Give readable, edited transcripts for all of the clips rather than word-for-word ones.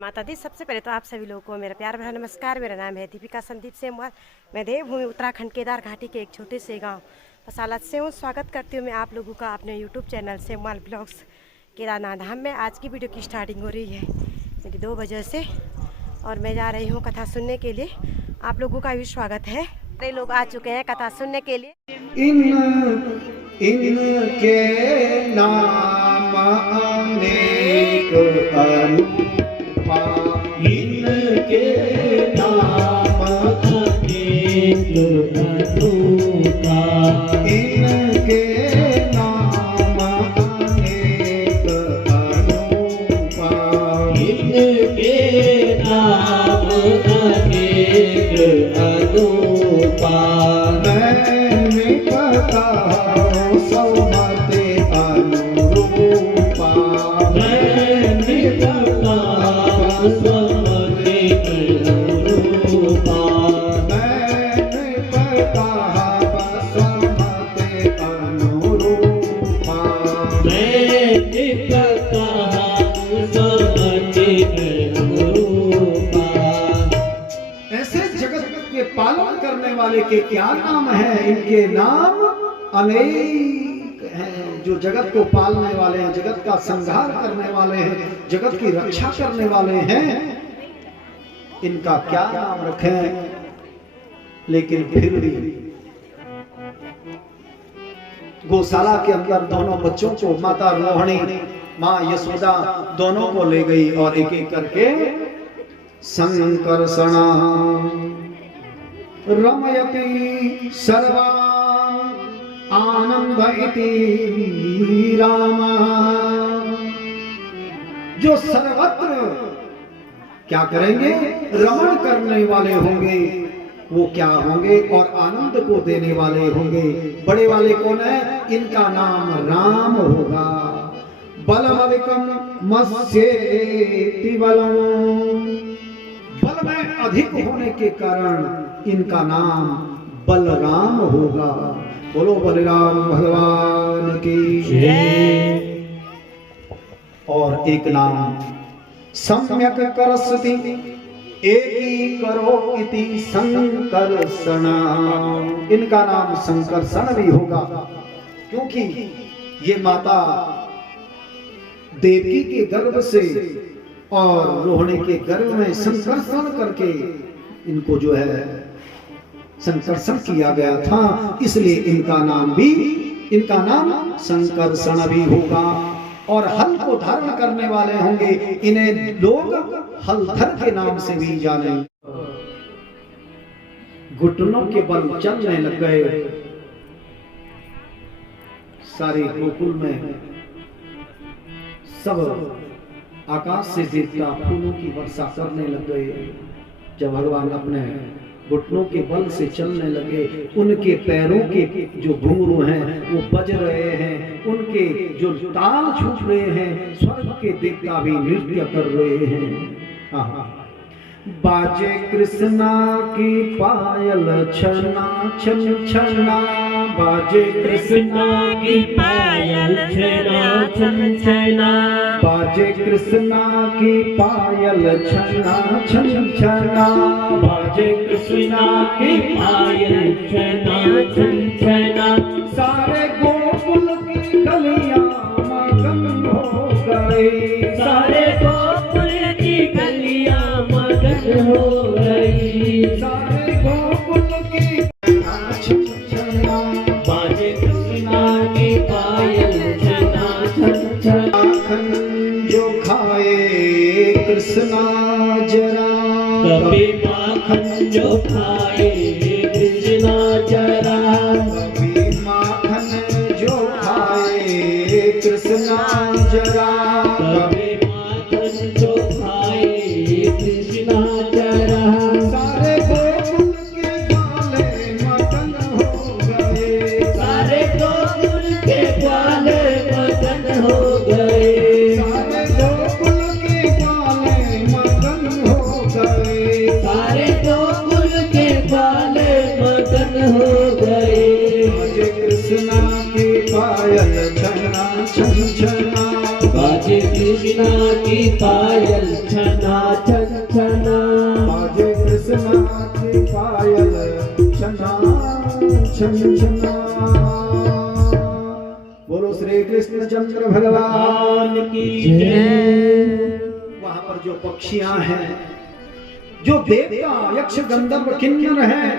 माता दी। सबसे पहले तो आप सभी लोगों को मेरा प्यार भरा नमस्कार। मेरा नाम है दीपिका संदीप सेमवाल। मैं देवभूमि उत्तराखंड केदार घाटी के एक छोटे से गांव पसाला से हूँ। स्वागत करती हूँ मैं आप लोगों का अपने YouTube channel Semwal blogs Kedarnath Dham में। आज की वीडियो की स्टार्टिंग हो रही है मेरी 2 बजे से और मैं जा रही हूँ कथा सुनने के लिए। आप लोगों का भी स्वागत है। कई लोग आ चुके हैं कथा सुनने के लिए। इनके नाम अनेक अनुपमा, इनके नाम अनेक अनुपमा, इनके नाम अनेक अनुपमा, इनके नाम अनेक अनुपमा। मैंने पता पालन करने वाले के क्या नाम है? इनके नाम अनेक हैं। जो जगत को पालने वाले हैं, जगत का संहार करने वाले हैं, जगत की रक्षा करने वाले हैं, इनका क्या नाम रखें? लेकिन फिर भी गौशाला के अंदर दोनों बच्चों को माता रोहिणी, माँ यशोदा दोनों को ले गई और एक एक करके संकर्षणा रमयति सर्वान् आनंद इति राम। जो सर्वत्र क्या करेंगे? रमण करने वाले होंगे। वो क्या होंगे? और आनंद को देने वाले होंगे। बड़े वाले कौन है? इनका नाम राम होगा। बलमधिकम मस्येति बलम, बल में अधिक होने के कारण इनका नाम बलराम होगा। बोलो बलराम भगवान की जय। और एक नाम सम्यक करस्ति एकी करो इति संकर्षण, इनका नाम संकर्षण भी होगा, क्योंकि ये माता देवकी के गर्भ से और रोहिणी के गर्भ में संकर्षण करके इनको जो है संकर्षण किया गया था, इसलिए इनका नाम संकर्षण भी होगा। और हल को धारण करने वाले होंगे। इन्हें लोग हलधर के नाम से भी जाने। घुटनों के बल चलने लग गए। सारे गोकुल में सब आकाश से देवता फूलों की वर्षा करने लग गए। जब भगवान अपने घुटनों के बल से चलने लगे, उनके पैरों के जो घुंघरू हैं वो बज रहे हैं, उनके जो ताल छूट रहे हैं, स्वर्ग के देवता भी नृत्य कर रहे हैं। बाजे कृष्णा की पायल छना छन छना, बाजे कृष्णा की पायल छना छन छना, बाजे कृष्णा की पायल छना छन छना, बाजे कृष्णा की पायल छना छन छना। सारे गोकुल की गलियां मगन हो गए, सारे गोकुल की गलियां मगन हो गई, सारे गोकुल की छना, बाजे कृष्णा की पायल छना छन छना। माखन जो खाए कृष्णा जरा, कभी माखन जो खाए कृष्णा जरा, कभी माखन जो खाए कृष्णा जरा, कभी माखन जो खाए कृष्णा जरा। सारे गोकुल के ग्वाले मगन हो गए, सारे गोकुल के ग्वाले मगन हो गए, सारे गोकुल के ग्वाले मगन हो गए, सारे गोकुल के ग्वाले मगन हो गए। बाजे कृष्णा की पायल छना छन छना, बाजे कृष्णा की पायल छना छंछना। बोलो श्री कृष्ण चंद्र भगवान की जय। वहां पर जो पक्षियां हैं, जो देवता यक्ष गंधर्व किन्नर हैं,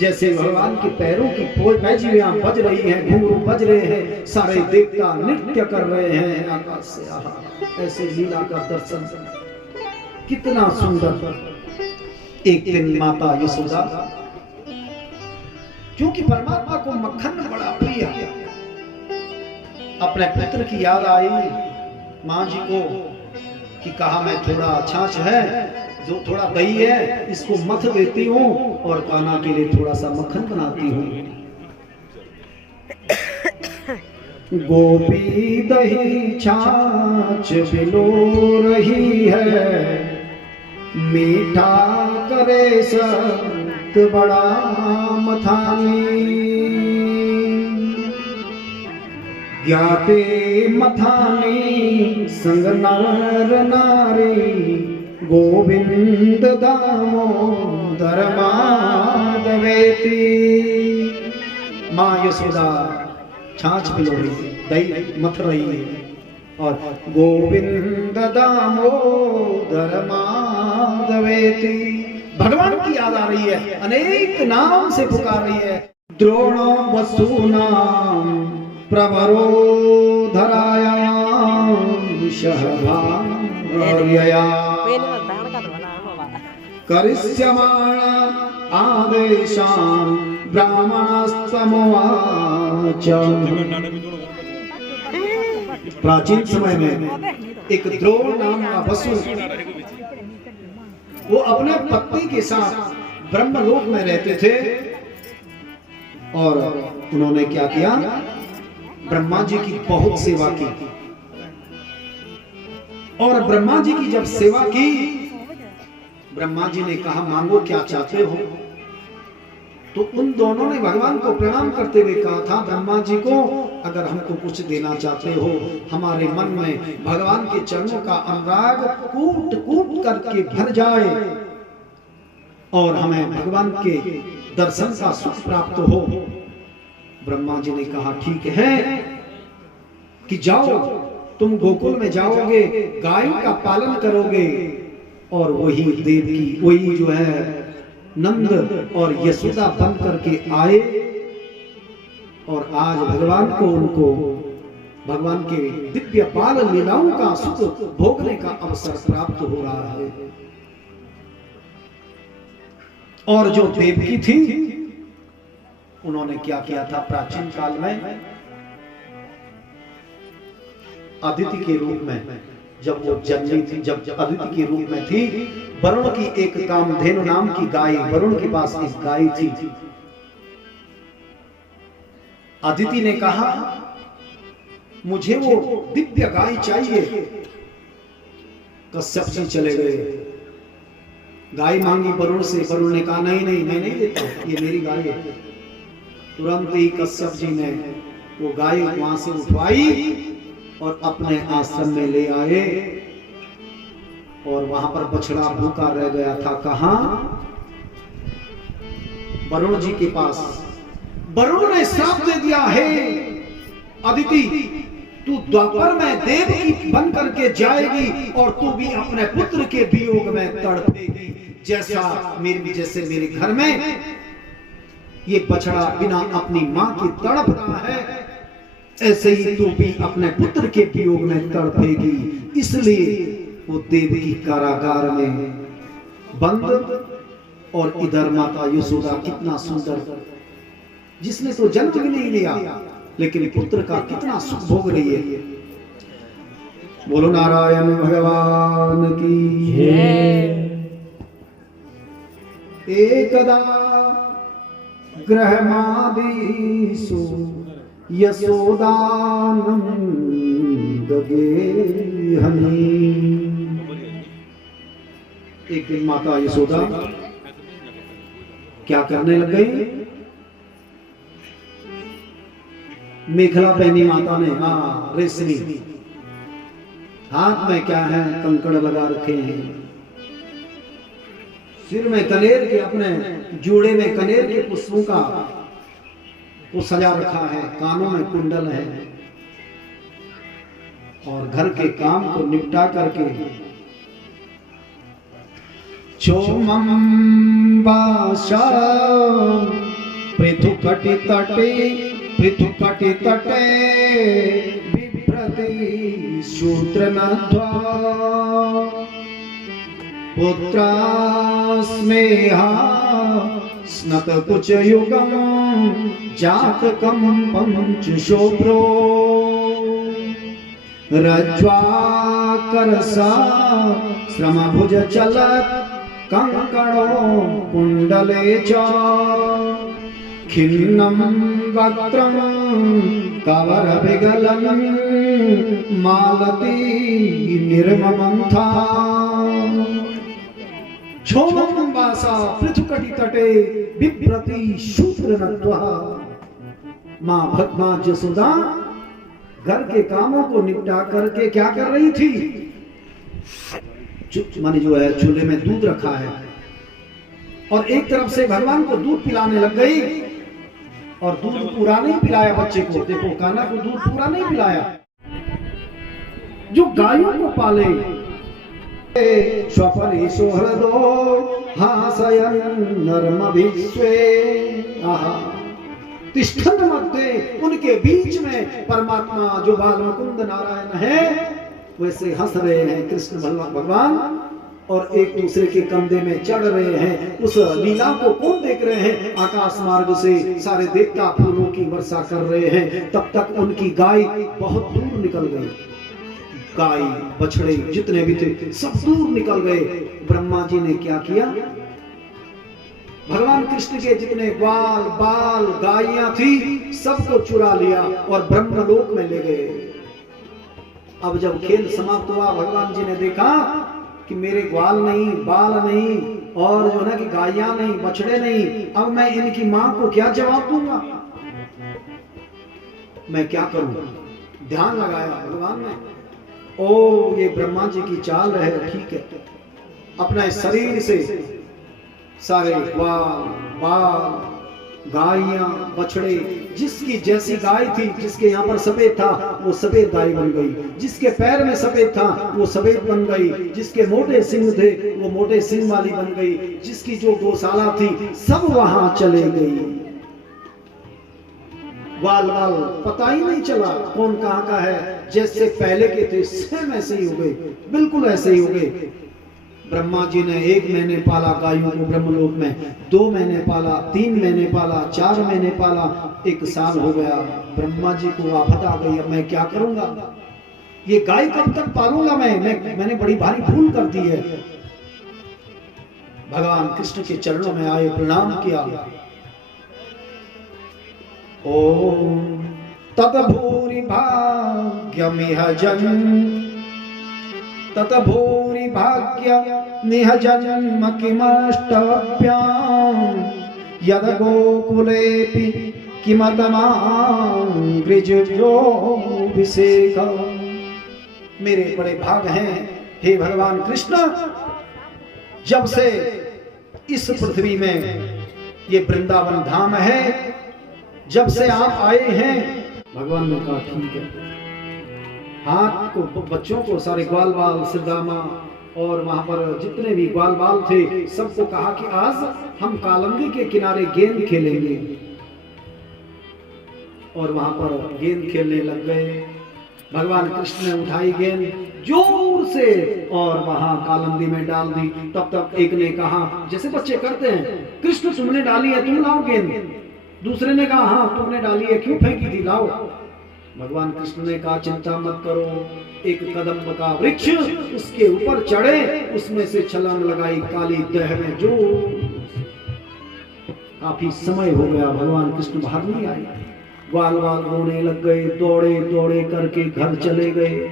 जैसे भगवान के पैरों की पैजियां बज रही हैं, घुंघरू बज रहे हैं, सारे देवता नृत्य कर रहे हैं आकाश से। आहा, ऐसे लीला का दर्शन कितना सुंदर। एक दिन माता यशोदा, क्योंकि परमात्मा को मक्खन बड़ा प्रिय, अपने पुत्र की याद आई मां जी को कि कहा मैं थोड़ा छाछ है, जो थोड़ा दही है, इसको मथ देती हूँ और कान्हा के लिए थोड़ा सा मक्खन बनाती हूँ। गोपी दही छाछ बिलो रही है, मीठा करे सत बड़ा मथानी। ज्ञाते मथानी संग नर नारी, गोविंद दामोदर माधवेति। मां यशोदा छाछ पिलो रही है, दही मथ रही है और गोविंद दामोदर माधवेति भगवान की याद आ रही है, अनेक नाम से पुकार रही है। द्रोणो वसुनाम प्रवरो धरायाम शहभार्यया, करिष्यमाण आदेशान् ब्राह्मणस्तमुवाच। प्राचीन समय में एक द्रोण नाम का वसु, वो अपने पत्नी के साथ ब्रह्मलोक में रहते थे और उन्होंने क्या किया, ब्रह्मा जी की बहुत सेवा की। और ब्रह्मा जी की जब सेवा की, ब्रह्मा जी ने कहा मांगो क्या चाहते हो। तो उन दोनों ने भगवान को प्रणाम करते हुए कहा था, ब्रह्मा जी को अगर हमको कुछ देना चाहते हो, हमारे मन में भगवान के चरणों का अनुराग कूट कूट करके भर जाए और हमें भगवान के दर्शन का सुख प्राप्त हो। ब्रह्मा जी ने कहा ठीक है कि जाओ, तुम गोकुल में जाओगे, गाय का पालन करोगे और वही देवकी, वही जो है नंद और यशोदा बन करके आए और आज भगवान को, उनको भगवान के दिव्य बाल लीलाओं का सुख भोगने का अवसर प्राप्त हो रहा है। और जो देवकी थी, उन्होंने क्या किया था, प्राचीन काल में अदिति के रूप में जब वो जन्मी थी, जब अदिति के रूप में थी, वरुण की एक कामधेनु नाम की गाय, वरुण के पास एक गाय थी। अदिति ने कहा मुझे वो दिव्य गाय चाहिए। कश्यप जी चले गए, गाय मांगी वरुण से, वरुण ने कहा नहीं नहीं मैं नहीं देता, ये मेरी गाय है। तुरंत ही कश्यप जी ने वो गाय वहां से उठवाई और अपने आश्रम में ले आए और वहां पर बछड़ा भूखा रह गया था। कहां? वरुण जी के पास। वरुण ने श्राप दे दिया, हे अदिति तू द्वापर में देवकी बन करके जाएगी और तू भी अपने पुत्र के वियोग में तड़पेगी, जैसे मेरे घर में ये बछड़ा बिना अपनी मां की तड़प रहा है, ऐसे ही तू भी अपने पुत्र के वियोग में तड़पेगी। इसलिए वो देवकी कारागार में बंद और इधर माता यशोदा कितना सुंदर, जिसने तो जन्म भी नहीं लिया लेकिन पुत्र का कितना सुख भोग रही है। बोलो नारायण भगवान की जय। एकदा ग्रहमादिषु यशोदानंद गेहनी। एक दिन माता यशोदा क्या करने लग गई, मेखला पहनी माता ने, रेशमी, हाथ में क्या है, कंकड़ लगा रखे हैं, सिर में कनेर के, अपने जूड़े में कनेर के पुष्पों का वो सजा रखा है, कानों में कुंडल है, और घर के काम को निपटा करके चोमं वासा पृथुकटि तटे बिभ्रति शूद्रनध्वा पुत्रा स्नेहा स्नतकुचयुगं जातकं पंचशोभ्रो रज्ज्वाकरसा श्रमभुज चलत् कंकणो कुंडले च खिन्नं वक्त्रं कवरविगलं मालती निर्ममं था। क्षोभं वासा पृथुकटि तटे बिभ्रति शूद्रनत्वः। मां भगवान जसोदा घर के कामों को निपटा करके क्या कर रही थी? माने जो है चूल्हे में दूध रखा है, और एक तरफ से भगवान को दूध पिलाने लग गई, और दूध पूरा नहीं पिलाया बच्चे को। देखो, कान्हा को दूध पूरा नहीं पिलाया। जो गायों को पाले स्वपरि सुहृदो हासयन् नर्मभिस्वे तिष्ठन् मध्ये, उनके बीच में परमात्मा जो बाल मुकुंद नारायण है वैसे हंस रहे हैं कृष्ण भगवान, और एक दूसरे के कंधे में चढ़ रहे हैं। उस लीला को कौन देख रहे हैं? आकाश मार्ग से सारे देवता फूलों की वर्षा कर रहे हैं। तब तक उनकी गाय बहुत दूर निकल गई। गाय बछड़े जितने भी थे सब दूर निकल गए। ब्रह्मा जी ने क्या किया? भगवान कृष्ण के जितने ग्वाल बाल गायियां थी सबको चुरा लिया और ब्रह्मलोक में ले गए। अब जब खेल समाप्त हुआ, भगवान जी ने देखा कि मेरे ग्वाल नहीं, बाल नहीं, और जो है कि गायियां नहीं, बछड़े नहीं, अब मैं इनकी मां को क्या जवाब दूंगा? मैं क्या करूं? ध्यान लगाया भगवान ने। ओ, ये ब्रह्मा जी की चाल है, ठीक है। अपना शरीर से सारे ग्वाल बाल गायियां बछड़े, जिसकी जैसी गाय थी, जिसके यहाँ पर सफेद था वो सफेद गाय बन गई, जिसके पैर में सफेद था वो सफेद बन गई, जिसके मोटे सिंह थे वो मोटे सिंह वाली बन गई, जिसकी जो गौशाला थी सब वहां चले गई। ग्वाल बाल पता ही नहीं चला कौन कहाँ का है। जैसे पहले के थे सेम ऐसे ही हो गए, बिल्कुल ऐसे ही हो गए। ब्रह्मा जी ने 1 महीने पाला गायों को ब्रह्मलोक में, 2 महीने पाला, 3 महीने पाला, 4 महीने पाला, 1 साल हो गया। ब्रह्मा जी को आफत आ गई, अब मैं क्या करूंगा? ये गाय कब तक पालूंगा मैंने बड़ी भारी भूल कर दी है। भगवान कृष्ण के चरणों में आए, प्रणाम किया। ओम ततभूरि भाग्यमिह जन्म किमष्टभ्यां यद गोकुलेऽपि किमतमां गृजयोऽभिषेक। मेरे बड़े भाग हैं हे भगवान कृष्ण, जब से इस पृथ्वी में ये वृंदावन धाम है, जब से आप आए हैं। भगवान ने कहा ठीक है। हाथ को बच्चों को सारे ग्वाल बाल सिरदामा और वहां पर जितने भी ग्वाल बाल थे सबको कहा कि आज हम कालंदी के किनारे गेंद खेलेंगे, और वहां पर गेंद खेलने लग गए। भगवान कृष्ण ने उठाई गेंद जोर से और वहां कालंदी में डाल दी। तब तक एक ने कहा, जैसे बच्चे करते हैं, कृष्ण तुमने डाली है, तुम लाओ गेंद। दूसरे ने कहा हाँ तुमने डाली है, क्यों फेंकी थी, लाओ। भगवान कृष्ण ने कहा चिंता मत करो, एक कदम्ब का वृक्ष, उसके ऊपर चढ़े, उसमें से छलांग लगाई काली दह में। जो काफी समय हो गया, भगवान कृष्ण बाहर नहीं आए। ग्वाल बाल रोने लग गए, दौड़े दौड़े करके घर चले गए।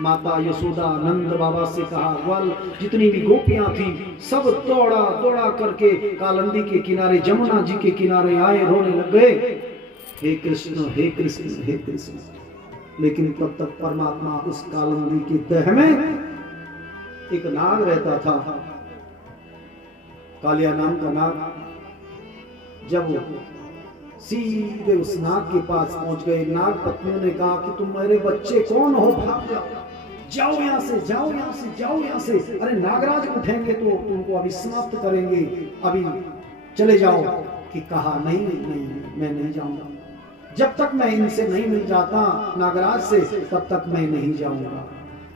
माता यशोदा नंद बाबा से कहा, ग्वाल जितनी भी गोपियां थी सब दौड़ा दौड़ा करके कालंदी के किनारे, जमुना जी के किनारे आए, रोने लग गए, हे कृष्ण हे कृष्ण हे कृष्ण। लेकिन तब तक परमात्मा उस कालंदी की तह में एक नाग रहता था, कालिया नाम का नाग। जब सीधे उस नाग के पास पहुंच गए। नाग पत्नियों ने कहा कि तुम मेरे बच्चे कौन हो, भाग जाओ, जाओ यहाँ से, जाओ यहाँ से, जाओ यहाँ से। अरे नागराज उठेंगे तो तुमको अभी समाप्त करेंगे, अभी चले जाओ। कि कहा नहीं नहीं, मैं नहीं जाऊंगा, जब तक मैं इनसे नहीं मिल जाता नागराज से तब तक मैं नहीं जाऊंगा।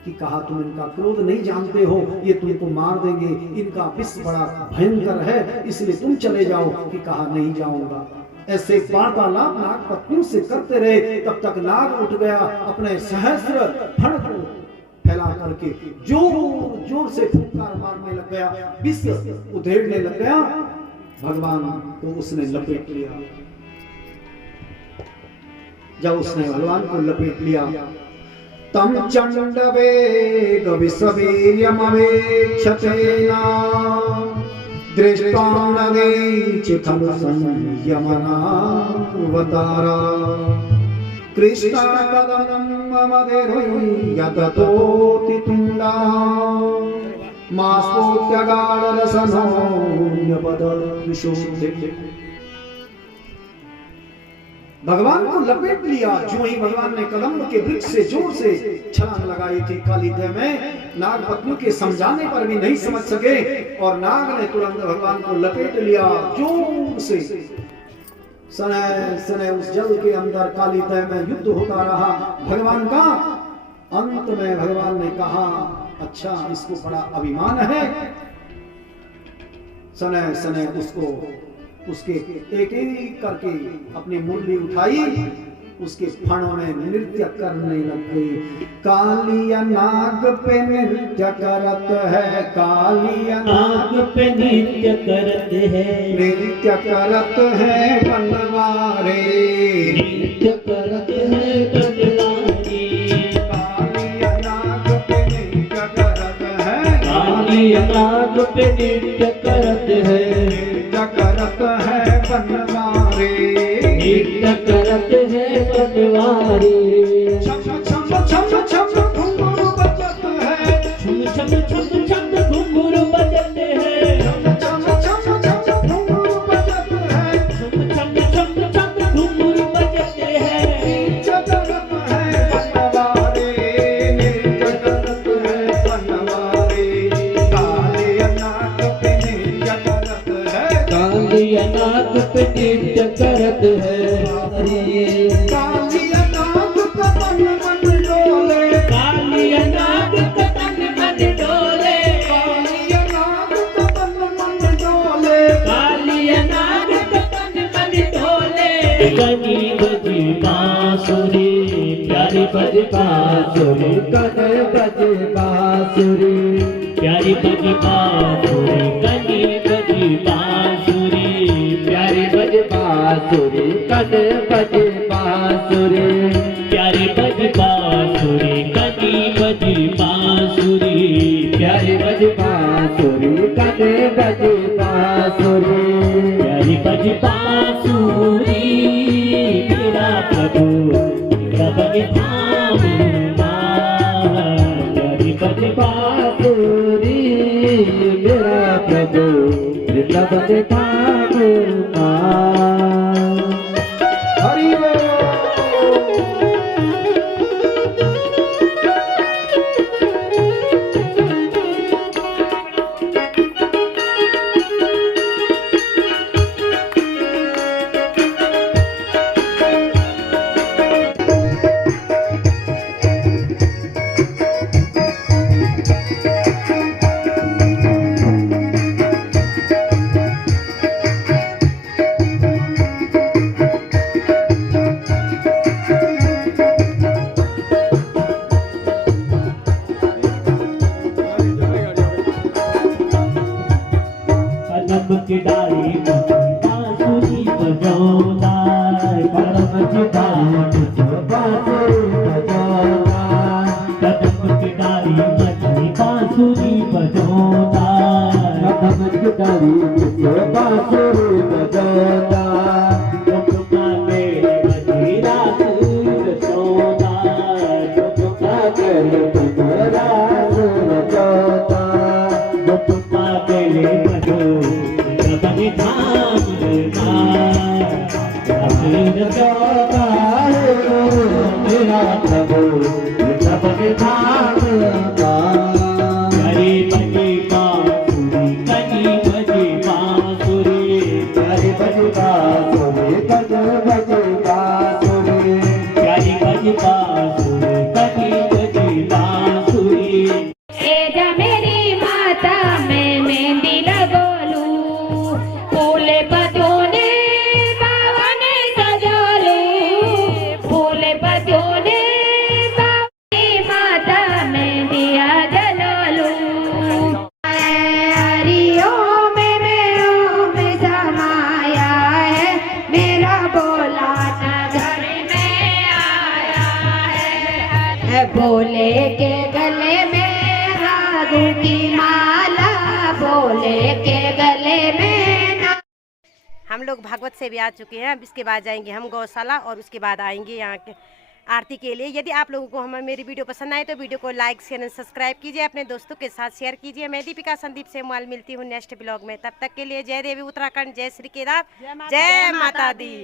कि कहा तुम इनका क्रोध नहीं जानते हो, ये तुमको मार देंगे, इनका विष बड़ा भयंकर है, इसलिए तुम चले जाओ। कि कहा नहीं जाऊंगा। ऐसे वार्तालाप नाग पत्नियों से करते रहे। तब तक नाग उठ गया, अपने सहस्र फण को फैला करके जोर जोर से फुंकार मारने लग गया, विष उधेड़ने लग गया। भगवान को उसने लपेट लिया। जब उसने भगवान को लपेट लिया, तम चंड वेग विषवीर्यमवेक्षतेना दृष्टानगैचिथम संयमनावतारा कृष्णपदं ममदेर्यततोति तुंडा मास्पोत्यगाढरसनोऽन्यपदविशोधे। भगवान को लपेट लिया। जो ही भगवान ने कदम्ब के वृक्ष से जोर से छलांग लगाई थी कालिदह में, नाग पत्नी के समझाने पर भी नहीं समझ सके और नाग ने तुरंत भगवान को लपेट लिया जोर से। सनय सनय उस जल के अंदर कालिदह में युद्ध होता रहा भगवान का। अंत में भगवान ने कहा, अच्छा इसको बड़ा अभिमान है। सनय सनय उसको उसके एक एक करके अपनी मुरली उठाई, उसके फणों में नृत्य करने लग गई। कालिया नाग पे नृत्य करत है, कालिया नाग पे नृत्य करत है, नृत्य करत है बनवारे, नृत्य करत है बनवारे। कालिया नाग पे नृत्य करत है, कालिया नाग पे नृत्य करत है, नृत्य करत है बनवारे, नृत्य करत है बनवारे। छम छम छम छम घुंघरू बजत है, छम छम छम छम घुंघरू बजत है, छम छम छम घुंघरू बजत है, छम छम छम छम घुंघरू बजत है। नृत्य करत है बनवारे, नृत्य करत है बनवारे। कालिया नाग पे नृत्य करत है, कालिया नाग पे नृत्य करत है। कालिया नाग का तन मन डोले, कालिया नाग का तन मन डोले, कालिया नाग का तन मन डोले, कालिया नाग का तन मन डोले। कनी बजी बांसुरी, प्यारी बजी बांसुरी, कने बजी बांसुरी, प्यारी बजी बांसुरी, कनी बजी बांसुरी, प्यारी बजी बांसुरी, कने बजी बांसुरी, प्यारी बजी बांसुरी, कनी बजी बांसुरी, प्यारी बजी बांसुरी, कने बजी बांसुरी, प्यारी बजी बांसुरी। मेरा प्रभु मेरा बजी थामना, प्यारी बजी बांसुरी, मेरा प्रभु मेरा बजी थामना। हरि बोल। कदम की डाली बांसुरी बजौला, कदम की डाली बांसुरी बजौला, कदम की डाली बांसुरी बजौला, कदम की डाली बांसुरी बजौला। चुपका मेरे बजी रात रचौला, चुपका मेरे बजी रात रचौला, चुपका मेरे बजो बजी थामना। वीर चौका मेरा प्रभु सब के धाम का हरी बजी बांसुरी कनी बजी बांसुरी हरी बजी बांसुरी कनी बजी बांसुरी हरी बजी बांसुरी कनी बजी बांसुरी एजा मेरी माता मैं मेहंदी लगोलू फूल पतोने बावने सजोलू फूल पतोने बावने माता मैं दिया जलोलू हरिओम में ओम समाया है मेरा बोला न घर में आया है बोले के गले में रागू की माला बोले के गले में ना। हम लोग भागवत से भी आ चुके हैं। अब इसके बाद जाएंगे हम गौशाला और उसके बाद आएंगे यहाँ के आरती के लिए। यदि आप लोगों को हमें मेरी वीडियो पसंद आए तो वीडियो को लाइक शेयर एंड सब्सक्राइब कीजिए, अपने दोस्तों के साथ शेयर कीजिए। मैं दीपिका संदीप सेमवाल मिलती हूँ नेक्स्ट ब्लॉग में। तब तक के लिए जय देवी उत्तराखंड, जय श्री केदार, जय माता दी।